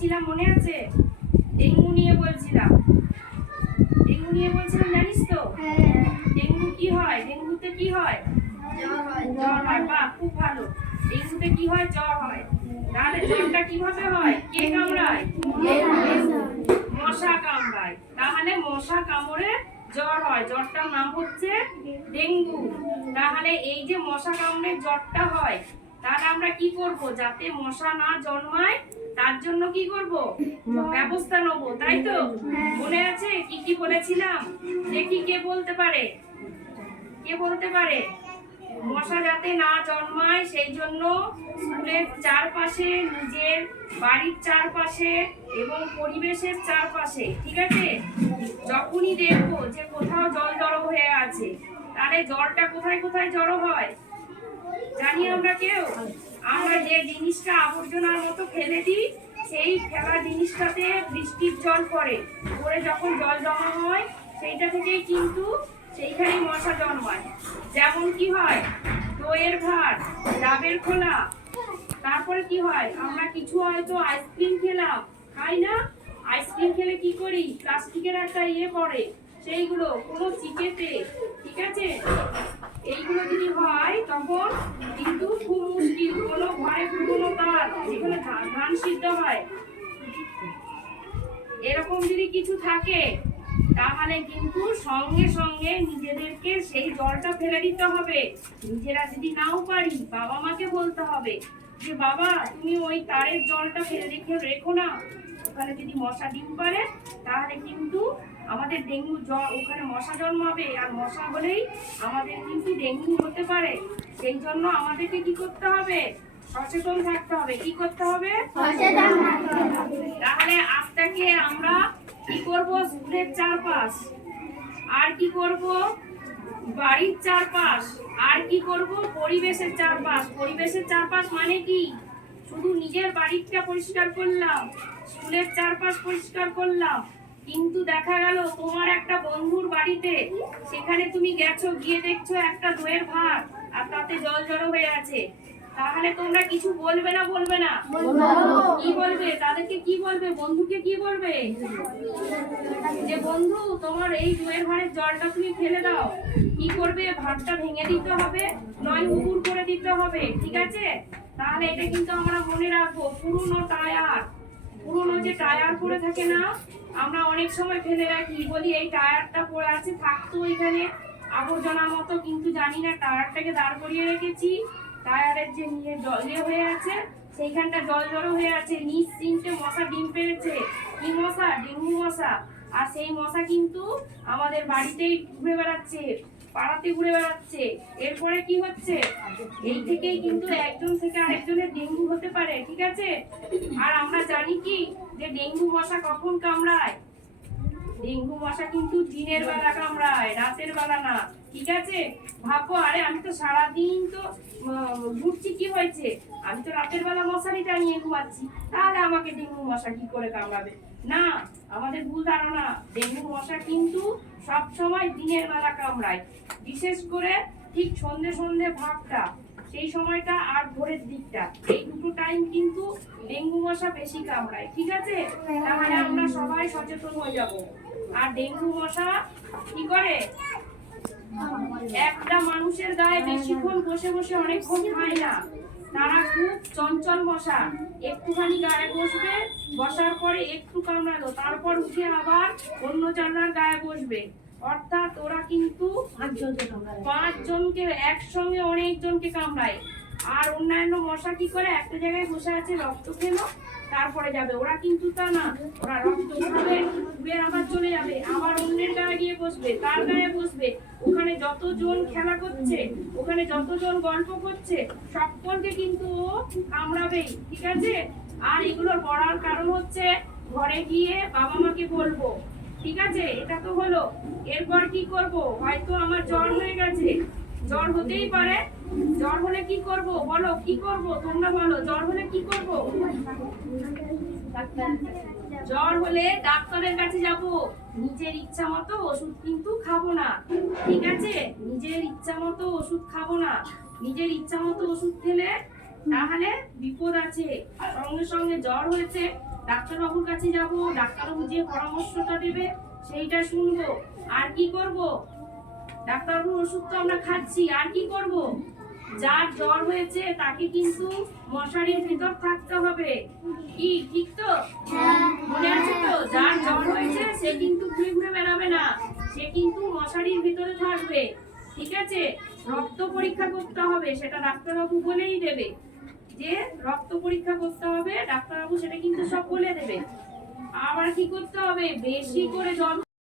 বলছিলাম মনে আছে? ডেঙ্গু নিয়ে বলছিলাম। ডেঙ্গু নিয়ে বলছিলাম, জানিস তো? ডেঙ্গু কি হয়? ডেঙ্গুতে কি হয়? জ্বর হয়। বাহ, খুব ভালো। ডেঙ্গুতে কি হয়? জ্বর হয়। তাহলে জ্বরটা কিভাবে হয়? কে কামড়ায়? মশা কামড়ায়। তাহলে মশা কামড়ে জ্বর হয়। জ্বরটার নাম হচ্ছে ডেঙ্গু। তাহলে এই যে মশা কামড়ে জ্বরটা হয়, তাহলে আমরা কি করব? যাতে মশা না জন্মায় তার জন্য কি করব? ব্যবস্থা নেব, তাই তো? মনে আছে কি কি বলেছিলাম? দেখি কে বলতে পারে? কে বলতে পারে? মশা যাতে না জন্মায় সেই জন্য স্কুলের চারপাশে, নিজের বাড়ির চারপাশে এবং পরিবেশের চারপাশে, ঠিক আছে, যখনই দেখবো যে কোথাও জল জড়ো হয়ে আছে, তাহলে জলটা কোথায় কোথায় জড়ো হয় জানি আমরা কেউ? আমরা যে জিনিসটা আবর্জনার মতো ফেলে দিই, সেই ফেলা জিনিসটাতে বৃষ্টির জল পড়ে, পরে যখন জল জমা হয় সেইটা থেকেই কিন্তু সেইখানে মশা জন্মায়। যেমন কি হয়? দইয়ের ভাত, ডাবের খোলা, তারপরে কি হয়? আমরা কিছু হয়তো আইসক্রিম খেলাম, খাই না? আইসক্রিম খেলে কি করি? প্লাস্টিকের একটা পড়ে, সেইগুলো কোনো চিকেতে, ঠিক আছে, এইগুলো যদি হয় তখন কিন্তু খুব মুশকিল। কোনো ঘরে পুরোনো তার যেখানে ধান সিদ্ধ হয়, এরকম যদি কিছু থাকে, তাহলে কিন্তু সঙ্গে সঙ্গে নিজেদেরকে সেই জলটা ফেলে দিতে হবে। নিজেরা যদি নাও পারি, বাবা মাকে বলতে হবে যে বাবা তুমি ওই তারের জলটা ফেলে রেখো না, ওখানে যদি মশা ডিম পারে তাহলে কিন্তু আমাদের ডেঙ্গু জ্বর, ওখানে মশা জন্মাবে, আর মশা হলেই আমাদের কিন্তু ডেঙ্গু হতে পারে। সেই জন্য আমাদেরকে কি করতে হবে? সচেতন থাকতে হবে। কি করতে হবে? তাহলে আজটাকে আমরা কি করব? স্কুলের চারপাশ, আর কি করব? বাড়ির চারপাশ, আর কি করব? পরিবেশের চারপাশ। পরিবেশের চারপাশ মানে কি? শুধু নিজের বাড়িটা পরিষ্কার করলাম, স্কুলের চারপাশ পরিষ্কার করলাম, কিন্তু দেখা গেল তোমার একটা বন্ধুর বাড়িতে, সেখানে তুমি গেছো, গিয়ে দেখছো একটা দইয়ের ভাত আর তাতে জল জড়ো হয়ে আছে, তাহলে তোমরা কিছু বলবে না? বলবে না? কি বলবে? তাদেরকে কি বলবে? বন্ধুকে কি বলবে? যে বন্ধু তোমার এই দইয়ের ভাতের জলটা তুমি ফেলে দাও। কি করবে? ভাতটা ভেঙে দিতে হবে, নয় উপুর করে দিতে হবে, ঠিক আছে? তাহলে এটা কিন্তু আমরা মনে রাখবো। পুরনো টায়ার, পুরনো যে টায়ার পড়ে থাকে না, আমরা অনেক সময় ফেলে রাখি, বলি এই টায়ারটা পড়ে আছে, থাকতো এখানে আবর্জনার মতো, কিন্তু জানি না টায়ারটাকে দাঁড় করিয়ে রেখেছি, টায়ারের যে নিয়ে জলে হয়ে আছে সেইখানটা জল জড়ো হয়ে আছে, নিশ্চিন্তে মশা ডিম পেড়েছে। কি মশা? ডেঙ্গু মশা। আর সেই মশা কিন্তু আমাদের বাড়িতেই ঘুরে বেড়াচ্ছে, পাড়াতে ঘুরে বেড়াচ্ছে। এরপরে কি হচ্ছে? এই থেকেই কিন্তু একজন থেকে আরেকজনের ডেঙ্গু হতে পারে, ঠিক আছে? আর আমরা জানি কি যে ডেঙ্গু মশা কখন কামড়ায়? ডেঙ্গু মশা কিন্তু দিনের বেলা কামড়ায়, রাতের বেলা না, ঠিক আছে? ভাবো, আরে আমি তো সারাদিন তো ঘুরছি, কি হয়েছে? আমি তো রাতের বেলা মশারি টানিয়ে ঘুমাচ্ছি, তাহলে আমাকে ডেঙ্গু মশা কি করে কামড়াবে? না, আমাদের ভুল ধারণা। ডেঙ্গু মশা কিন্তু সব সময় দিনের বেলা কামড়ায়, বিশেষ করে ঠিক সন্ধে সন্ধে ভাগটা, সেই সময়টা, আর ভোরের দিকটা, এই দুটো টাইম কিন্তু ডেঙ্গু মশা বেশি কামড়ায়, ঠিক আছে? তাহলে আমরা সবাই সচেতন হয়ে যাব। আর ডেঙ্গু মশা কি করে? একটা মানুষের গায়ে বেশিক্ষণ বসে বসে অনেকক্ষণ খায় না, তারা খুব চঞ্চল মশা। একটুখানি গায়ে বসবে, বসার পরে একটু কামড়ালো, তারপর উঠে আবার অন্য জনের গায়ে বসবে। অর্থাৎ ওরা কিন্তু 5 জনকে একসঙ্গে অনেকজনকে কামড়ায়। আর অন্যান্য মশা কি করে? একটা জায়গায় বসে আছে, রক্ত খেলো, তারপরে যাবে। ওরা কিন্তু তা না, ওরা রক্ত খাবে, বের আবার চলে যাবে, আবার অন্যের গায়ে গিয়ে বসবে, তার গায়ে বসবে। ওখানে যতজন খেলা করছে, ওখানে যতজন গল্প করছে, সকলকে কিন্তু ও কামড়াবেই, ঠিক আছে? আর এগুলো করার কারণ হচ্ছে ঘরে গিয়ে বাবা মাকে বলবো, ঠিক আছে? এটা তো হলো। এরপর কি করব? হয়তো আমার জ্বর হয়ে গেছে, জ্বর হতেই পারে। জ্বর হলে কি করব? বলো, কি করব? তোমরা বলো, জ্বর হলে কি করব? জ্বর হলে ডাক্তারের কাছে যাব। নিজের ইচ্ছা মতো ওষুধ কিন্তু খাবো না, ঠিক আছে? নিজের ইচ্ছা মতো ওষুধ খাবো না। নিজের ইচ্ছা মতো ওষুধ খেলে তাহলে বিপদ আছে। সঙ্গে সঙ্গে জ্বর হয়েছে, ডাক্তারবাবুর কাছে যাব, ডাক্তারবাবু যে পরামর্শটা দেবে সেইটা শুনবো। আর কি করব? ডাক্তারবাবুর ওষুধ তো আমরা খাচ্ছি, আর কি করব? যার জ্বর হয়েছে তাকে কিন্তু মশারির ভিতর থাকতে হবে। কি ঠিক তো? মনে আছে তো? যার জ্বর হয়েছে সে কিন্তু ঘুরে ঘুরে বেড়াবে না, সে কিন্তু মশারির ভিতরে থাকবে। ঠিক আছে? রক্ত পরীক্ষা করতে হবে, সেটা ডাক্তারবাবু বলেই দেবে, যে রক্ত পরীক্ষা করতে হবে, ডাক্তারবাবু সেটা কিন্তু সব বলে দেবে। আবার কি করতে হবে? বেশি করে জল